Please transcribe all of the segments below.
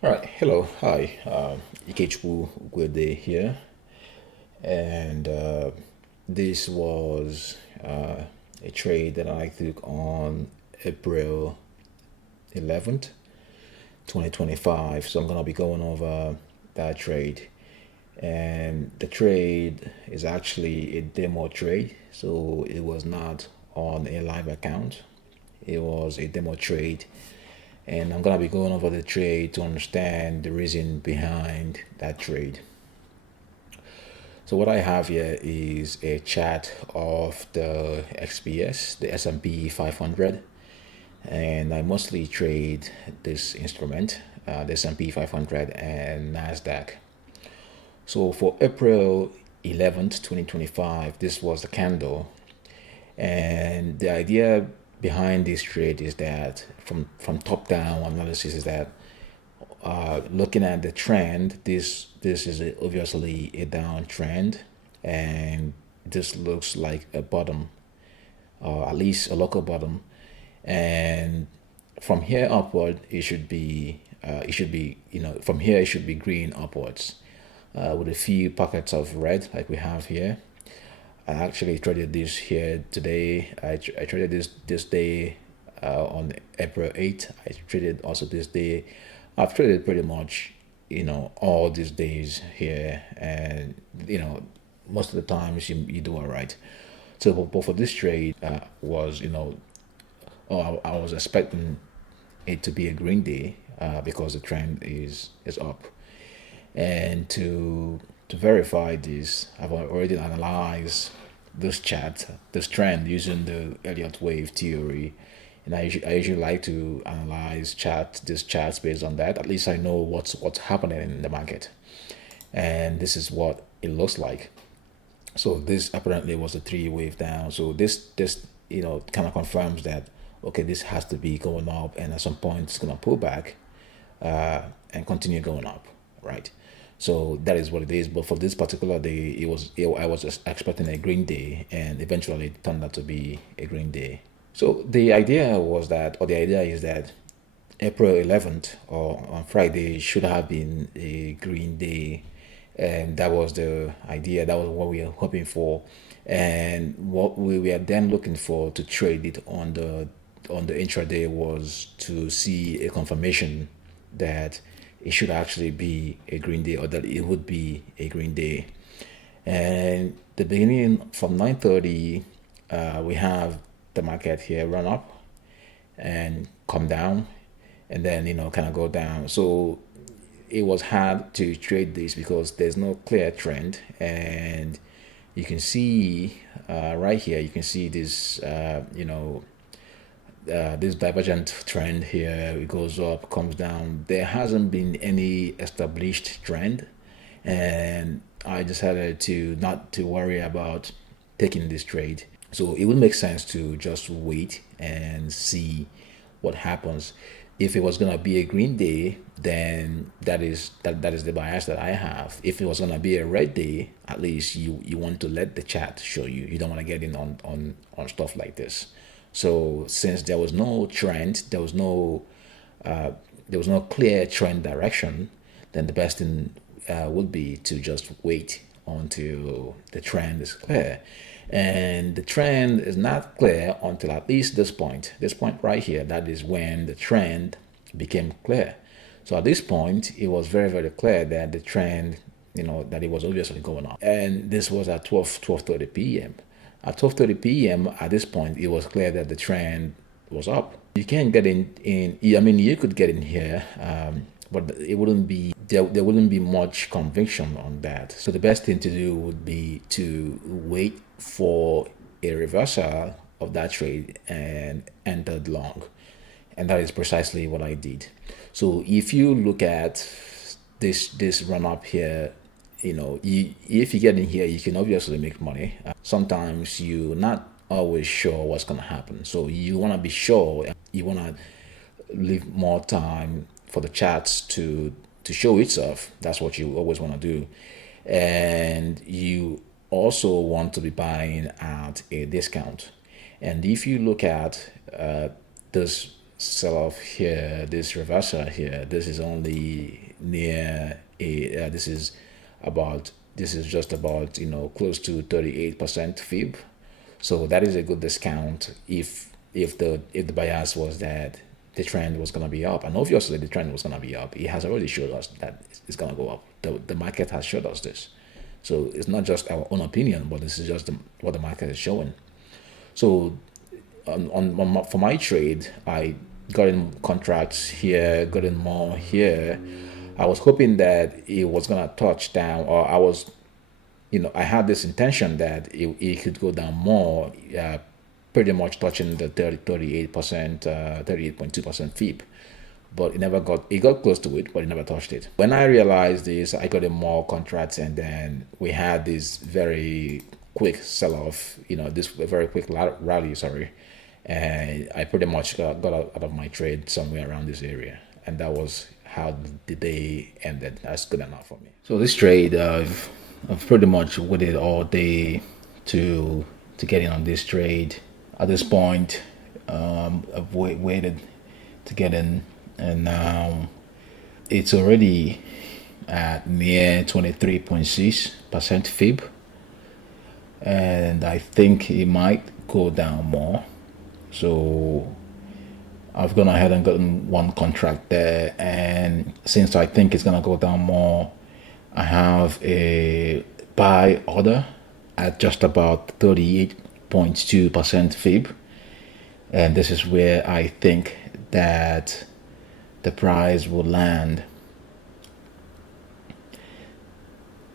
All right, hello, hi, Ikechukwu Ugwede here, and this was a trade that I took on April 11th, 2025. So I'm gonna be going over that trade, and the trade is actually a demo trade, so it was not on a live account. It was a demo trade, and I'm gonna be going over the trade to understand the reason behind that trade. So what I have here is a chart of the XPS, the S&P 500, and I mostly trade this instrument, the S&P 500 and Nasdaq. So for April 11th, 2025, this was the candle, and the idea behind this trade is that from top down analysis is that looking at the trend, this is obviously a downtrend, and this looks like a bottom, or at least a local bottom, and from here upward, from here it should be green upwards, with a few pockets of red like we have here. I actually traded this here today. I traded this day on April 8th. I traded also this day. I've traded pretty much, all these days here, and most of the times you do all right. So, but for this trade, was I was expecting it to be a green day because the trend is up. And to verify this, I've already analyzed this chart, this trend using the Elliott wave theory. And I usually like to analyze this charts based on that. At least I know what's happening in the market. And this is what it looks like. So this apparently was a three wave down. So this kind of confirms that okay, this has to be going up, and at some point it's gonna pull back and continue going up, right? So that is what it is. But for this particular day, I was just expecting a green day, and eventually it turned out to be a green day. So the idea was that, or the idea is that April 11th or on Friday should have been a green day, and that was the idea. That was what we were hoping for, and what we were then looking for to trade it on the intraday was to see a confirmation that it should actually be a green day, or that it would be a green day. And the beginning from 9:30, we have the market here run up and come down, and then kind of go down. So it was hard to trade this because there's no clear trend, and you can see right here. You can see this divergent trend here. It goes up, comes down. There hasn't been any established trend, and I decided to not to worry about taking this trade. So it would make sense to just wait and see what happens. If it was gonna be a green day, then that is the bias that I have. If it was gonna be a red day, at least you want to let the chart show you. You don't want to get in on stuff like this. So since there was no trend, there was no clear trend direction, then the best thing would be to just wait until the trend is clear. And the trend is not clear until at least this point right here. That is when the trend became clear. So at this point, it was very, very clear that the trend, that it was obviously going up. And this was at 12:30 p.m. At 12:30 p.m. at this point, it was clear that the trend was up. You can't get I mean, you could get in here, but it wouldn't be there wouldn't be much conviction on that. So the best thing to do would be to wait for a reversal of that trade and entered long, and that is precisely what I did. So if you look at this run up here, if you get in here, you can obviously make money. Sometimes you're not always sure what's going to happen, so you want to be sure. You want to leave more time for the charts to show itself. That's what you always want to do, and you also want to be buying at a discount. And if you look at this sell off here, this reversal here, this is only near a, this is just about, close to 38% fib. So that is a good discount if the bias was that the trend was going to be up. And obviously the trend was going to be up. It has already showed us that it's going to go up. The market has showed us this. So it's not just our own opinion, but this is just what the market is showing. So for my trade, I got in contracts here, got in more here. I was hoping that it was gonna touch down, or I had this intention that it could go down more, pretty much touching the 38%, 38.2% fib. But it got close to it, but it never touched it. When I realized this, I got in more contracts, and then we had this very quick sell off, this very quick rally, sorry. And I pretty much got out of my trade somewhere around this area. And that was how the day ended. That's good enough for me. So this trade, I've pretty much waited all day to get in on this trade. At this point, I've waited to get in, and now it's already at near 23.6% fib, and I think it might go down more. So I've gone ahead and gotten one contract there, and since I think it's gonna go down more, I have a buy order at just about 38.2% fib, and this is where I think that the price will land.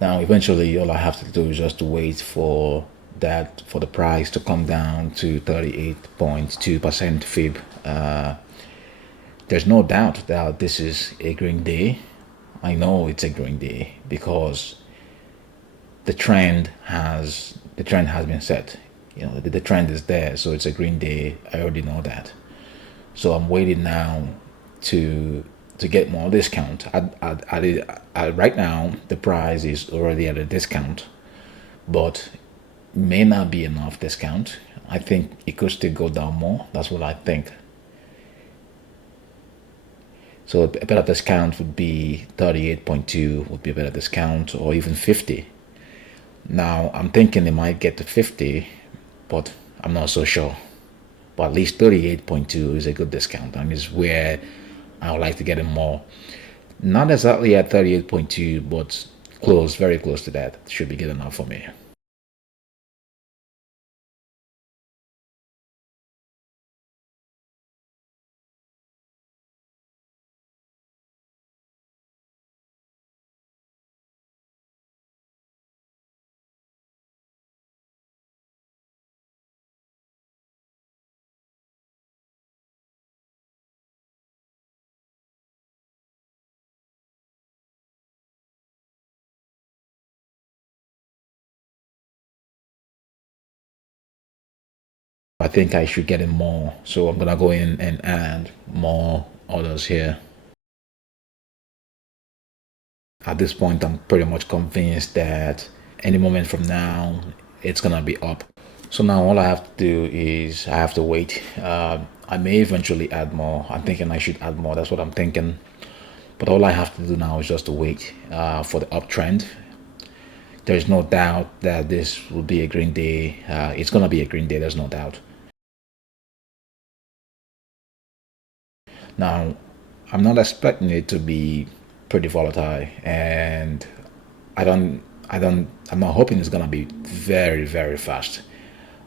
Now, eventually, all I have to do is just to wait for the price to come down to 38.2% fib. There's no doubt that this is a green day. I know it's a green day because the trend has been set. The trend is there, so it's a green day. I already know that. So I'm waiting now to get more discount. Right now, the price is already at a discount, but may not be enough discount. I think it could still go down more. That's what I think. So a better discount would be 38.2 would be a better discount, or even 50. Now I'm thinking it might get to 50, but I'm not so sure. But at least 38.2 is a good discount, and is where I would like to get in more. Not exactly at 38.2, but close, very close to that. Should be good enough for me. I think I should get in more, so I'm gonna go in and add more orders here. At this point, I'm pretty much convinced that any moment from now, it's gonna be up. So now all I have to do is I have to wait. I may eventually add more. I'm thinking I should add more. That's what I'm thinking. But all I have to do now is just to wait for the uptrend. There's no doubt that this will be a green day. It's gonna be a green day. There's no doubt. Now, I'm not expecting it to be pretty volatile, and I'm not hoping it's gonna be very, very fast.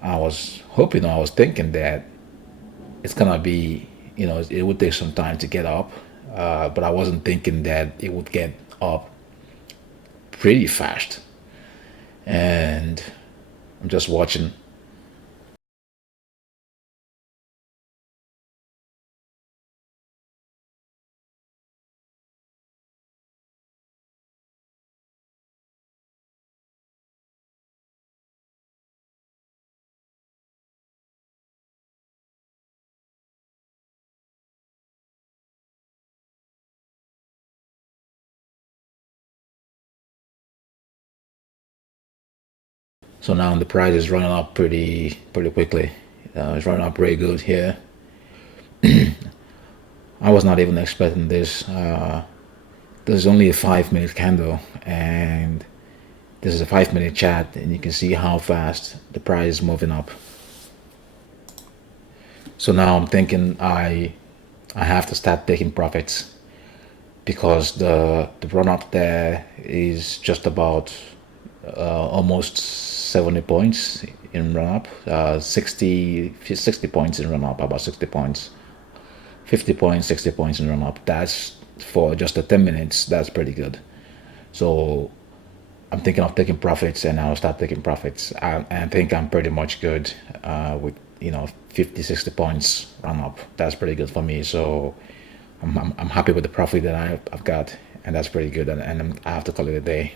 I was thinking that it's gonna be, it would take some time to get up, but I wasn't thinking that it would get up pretty fast. And I'm just watching. So now the price is running up pretty quickly. It's running up pretty good here. I was not even expecting this. This is only a 5 minute candle, and this is a 5 minute chart, and you can see how fast the price is moving up. So now I'm thinking I have to start taking profits, because the run up there is just about almost 70 points in run up, 60 points in run up, about 60 points, 50 points, 60 points in run up. That's for just the 10 minutes. That's pretty good. So I'm thinking of taking profits, and I'll start taking profits. I think I'm pretty much good with 50, 60 points run up. That's pretty good for me. So I'm happy with the profit that I've got, and that's pretty good. And I have to call it a day.